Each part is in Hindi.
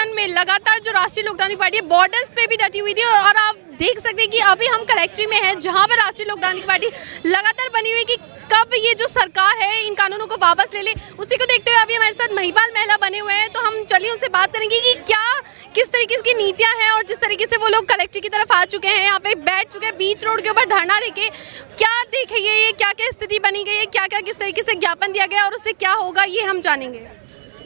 शासन में लगातार जो राष्ट्रीय लोकतांत्रिक पार्टी है बॉर्डर्स पे भी डटी हुई थी और आप देख सकते हैं कि अभी हम कलेक्ट्री में हैं जहां पर राष्ट्रीय लोकतांत्रिक पार्टी लगातार बनी हुई कि कब ये जो सरकार है इन कानूनों को वापस ले ले। उसी को देखते हुए अभी हमारे साथ महिपाल महिला बने हुए हैं, तो हम चलिए उनसे बात करेंगे कि क्या किस तरीके की नीतियां हैं और जिस तरीके से वो लोग कलेक्ट्री की तरफ आ चुके हैं, यहाँ पे बैठ चुके हैं बीच रोड के ऊपर धरना देके, क्या देखेंगे ये क्या क्या स्थिति बनी गई है, क्या क्या किस तरीके से ज्ञापन दिया गया और उससे क्या होगा ये हम जानेंगे।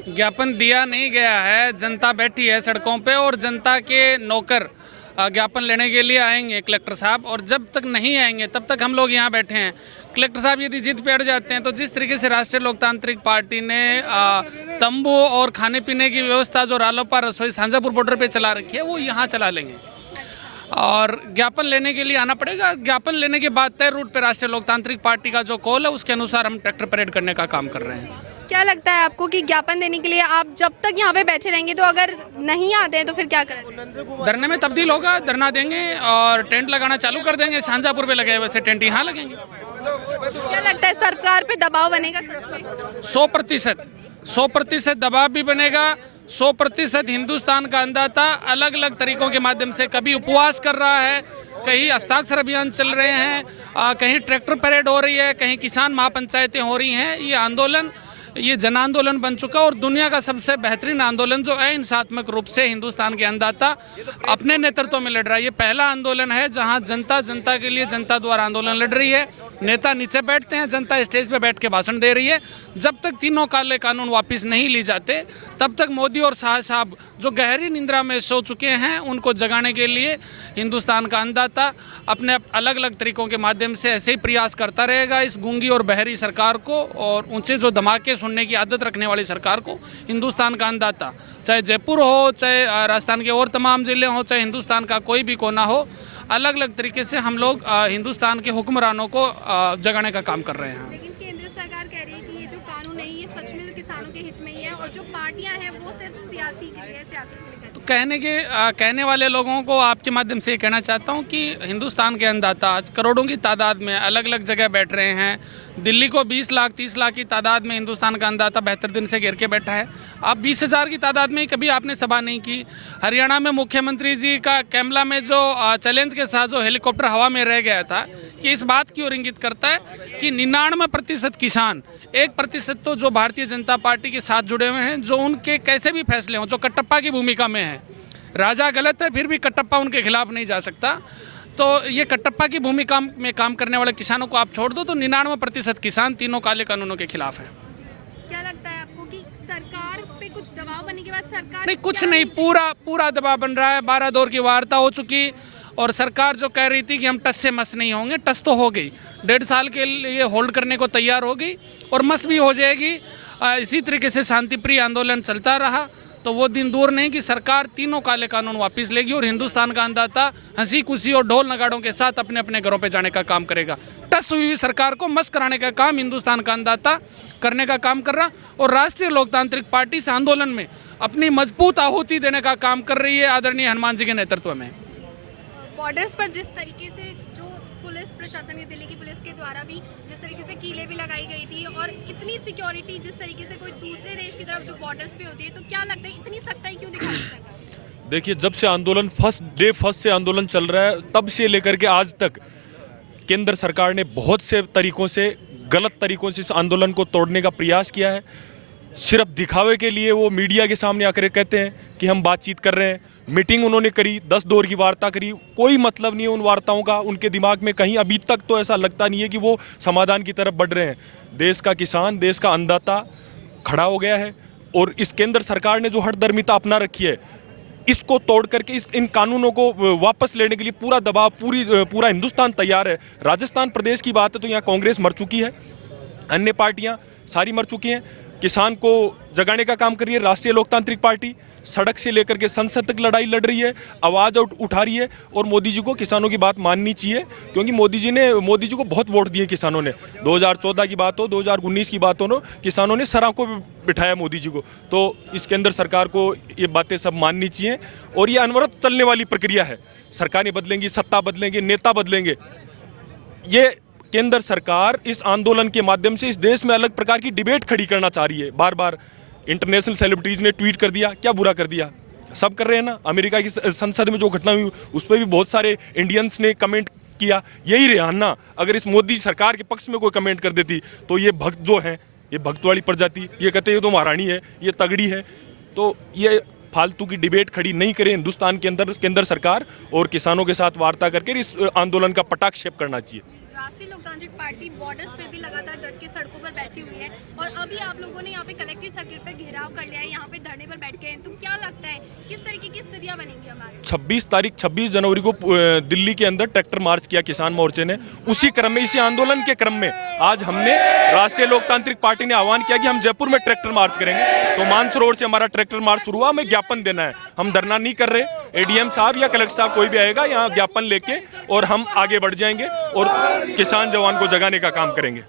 ज्ञापन दिया नहीं गया है, जनता बैठी है सड़कों पे और जनता के नौकर ज्ञापन लेने के लिए आएंगे कलेक्टर साहब, और जब तक नहीं आएंगे तब तक हम लोग यहाँ बैठे हैं। कलेक्टर साहब यदि जिद पे अड़ जाते हैं तो जिस तरीके से राष्ट्रीय लोकतांत्रिक पार्टी ने तंबू और खाने पीने की व्यवस्था जो रालोपा रसोई सांजापुर बॉर्डर पे चला रखी है वो यहाँ चला लेंगे और ज्ञापन लेने के लिए आना पड़ेगा। ज्ञापन लेने के बाद तय रूट पे राष्ट्रीय लोकतांत्रिक पार्टी का जो कॉल है उसके अनुसार हम ट्रैक्टर परेड करने का काम कर रहे हैं। क्या लगता है आपको कि ज्ञापन देने के लिए आप जब तक यहाँ पे बैठे रहेंगे, तो अगर नहीं आते हैं तो फिर क्या करेंगे? धरने में तब्दील होगा, धरना देंगे और टेंट लगाना चालू कर देंगे। शाहजहाँपुर पे लगे वैसे टेंट यहाँ लगेंगे। क्या लगता है सरकार पे दबाव बनेगा सच में? 100% दबाव भी बनेगा। 100% हिंदुस्तान का अन्नदाता अलग अलग तरीकों के माध्यम से कभी उपवास कर रहा है, कहीं हस्ताक्षर अभियान चल रहे हैं, कहीं ट्रैक्टर परेड हो रही है, कहीं किसान महापंचायतें हो रही हैं। ये आंदोलन ये जन आंदोलन बन चुका और दुनिया का सबसे बेहतरीन आंदोलन जो अहिंसात्मक रूप से हिंदुस्तान के अन्नदाता अपने नेतृत्व में लड़ रहा है। ये पहला आंदोलन है जहां जनता जनता के लिए जनता द्वारा आंदोलन लड़ रही है। नेता नीचे बैठते हैं, जनता स्टेज पे बैठ के भाषण दे रही है। जब तक तीनों काले कानून वापस नहीं ली जाते तब तक मोदी और शाह साहब जो गहरी निंद्रा में सो चुके हैं उनको जगाने के लिए हिंदुस्तान का अन्नदाता अपने अलग अलग तरीकों के माध्यम से ऐसे ही प्रयास करता रहेगा। इस गूंगी और बहरी सरकार को और ऊंचे जो धमाके सुनने की आदत रखने वाली सरकार को हिंदुस्तान का अन्नदाता, चाहे जयपुर हो, चाहे राजस्थान के और तमाम ज़िले हों, चाहे हिंदुस्तान का कोई भी कोना हो, अलग अलग तरीके से हम लोग हिंदुस्तान के हुक्मरानों को जगाने का काम कर रहे हैं। लेकिन केंद्र सरकार कह रही है कि ये जो कानून है ये सच में किसानों के हित में ही है और जो पार्टियां हैं वो सिर्फ सियासी के लिए तो कहने वाले लोगों को आपके माध्यम से ये कहना चाहता हूँ कि हिंदुस्तान के अन्नदाता आज करोड़ों की तादाद में अलग अलग जगह बैठ रहे हैं। दिल्ली को 20 लाख 30 लाख की तादाद में हिंदुस्तान का अन्नदाता 72 दिन से घेर के बैठा है। आप 20,000 की तादाद में कभी आपने सभा नहीं की। हरियाणा में मुख्यमंत्री जी का कैमला में जो चैलेंज के साथ जो हेलीकॉप्टर हवा में रह गया था, कि इस बात की ओर इंगित करता है कि 99% किसान, 1% तो जो भारतीय जनता पार्टी के साथ जुड़े हुए हैं, जो उनके कैसे भी फैसले हों, जो कटप्पा की भूमिका में है। राजा गलत है फिर भी कटप्पा उनके खिलाफ नहीं जा सकता। तो ये कटप्पा की भूमिका में काम करने वाले किसानों को आप छोड़ दो तो 99% किसान तीनों काले कानूनों के खिलाफ है। क्या लगता है आपको कि सरकार पे कुछ दबाव बनने के बाद सरकार नहीं, कुछ नहीं, पूरा दबाव बन रहा है। 12 दौर की वार्ता हो चुकी और सरकार जो कह रही थी कि हम टस से मस नहीं होंगे, टस तो हो गई। 1.5 साल के लिए होल्ड करने को तैयार हो गई और मस भी हो जाएगी। इसी तरीके से शांतिप्रिय आंदोलन चलता रहा तो वो दिन दूर नहीं कि सरकार तीनों काले कानून वापस लेगी और हिंदुस्तान का अन्नदाता हंसी खुशी और ढोल नगाड़ों के साथ अपने अपने घरों पे जाने का काम करेगा। टस हुई सरकार को मस कराने का काम हिंदुस्तान का अन्नदाता करने का काम कर रहा और राष्ट्रीय लोकतांत्रिक पार्टी इस आंदोलन में अपनी मजबूत आहुति देने का काम कर रही है आदरणीय हनुमान जी के नेतृत्व में। बॉर्डर्स पर जिस तरीके से जो पुलिस प्रशासन की, दिल्ली की पुलिस के द्वारा भी जिस तरीके से कीलें भी लगाई गई थी और इतनी सिक्योरिटी जिस तरीके से कोई दूसरे देश की तरफ जो बॉर्डर्स पे होती है, तो क्या लगता है इतनी सख्ताई क्यों दिखाई है? देखिए, जब से आंदोलन फर्स्ट से आंदोलन चल रहा है तब से लेकर के आज तक केंद्र सरकार ने बहुत से तरीकों से, गलत तरीकों से इस आंदोलन को तोड़ने का प्रयास किया है। सिर्फ दिखावे के लिए वो मीडिया के सामने आकर कहते हैं कि हम बातचीत कर रहे हैं। मीटिंग उन्होंने करी, 10 दौर की वार्ता करी, कोई मतलब नहीं है उन वार्ताओं का। उनके दिमाग में कहीं अभी तक तो ऐसा लगता नहीं है कि वो समाधान की तरफ बढ़ रहे हैं। देश का किसान, देश का अन्नदाता खड़ा हो गया है और इस केंद्र सरकार ने जो हठधर्मिता अपना रखी है, इसको तोड़ करके इन कानूनों को वापस लेने के लिए पूरा दबाव, पूरा हिंदुस्तान तैयार है। राजस्थान प्रदेश की बात है तो यहाँ कांग्रेस मर चुकी है, अन्य पार्टियाँ सारी मर चुकी हैं। किसान को जगाने का काम कर रही है राष्ट्रीय लोकतांत्रिक पार्टी। सड़क से लेकर के संसद तक लड़ाई लड़ रही है, आवाज़ उठा रही है और मोदी जी को किसानों की बात माननी चाहिए, क्योंकि मोदी जी को बहुत वोट दिए किसानों ने। 2014 की बात हो, 2019 की बात हो, किसानों ने सराह को बिठाया मोदी जी को। तो इस केंद्र सरकार को ये बातें सब माननी चाहिए और ये अनवरत चलने वाली प्रक्रिया है। सरकारें बदलेंगी, सत्ता बदलेंगे, नेता बदलेंगे। ये केंद्र सरकार इस आंदोलन के माध्यम से इस देश में अलग प्रकार की डिबेट खड़ी करना चाह रही है। बार बार इंटरनेशनल सेलिब्रिटीज ने ट्वीट कर दिया, क्या बुरा कर दिया? सब कर रहे हैं ना। अमेरिका की संसद में जो घटना हुई उस पर भी बहुत सारे इंडियंस ने कमेंट किया। यही रेहाना अगर इस मोदी सरकार के पक्ष में कोई कमेंट कर देती तो ये भक्त जो हैं, ये भक्त वाली प्रजाति, ये कहते ये तो महारानी है, ये तगड़ी है, तो ये फालतू की डिबेट खड़ी नहीं करें। हिंदुस्तान के अंदर केंद्र सरकार और किसानों के साथ वार्ता करके इस आंदोलन का पटाक्षेप करना चाहिए। राष्ट्रीय लोकतांत्रिक पार्टी बॉर्डर्स पे भी लगातार डट के सड़कों पर बैठी हुई है और अभी आप लोगों ने यहाँ पे कलेक्ट्रेट सर्किट पे घेराव कर लिया है, यहाँ पे धरने पर बैठ के हैं, तो क्या लगता है किस तरीके की स्थितियाँ बनेंगी हमारी? 26 जनवरी को दिल्ली के अंदर ट्रैक्टर मार्च किया किसान मोर्चे ने। उसी क्रम में, इसी आंदोलन के क्रम में आज हमने राष्ट्रीय लोकतांत्रिक पार्टी ने आह्वान किया कि हम जयपुर में ट्रैक्टर मार्च करेंगे। तो मानसरोवर से हमारा ट्रैक्टर मार्च शुरू हुआ। हमें ज्ञापन देना है, हम धरना नहीं कर रहे। एडीएम साहब या कलेक्टर साहब कोई भी आएगा यहाँ ज्ञापन लेके और हम आगे बढ़ जाएंगे और किसान जवान को जगाने का काम करेंगे।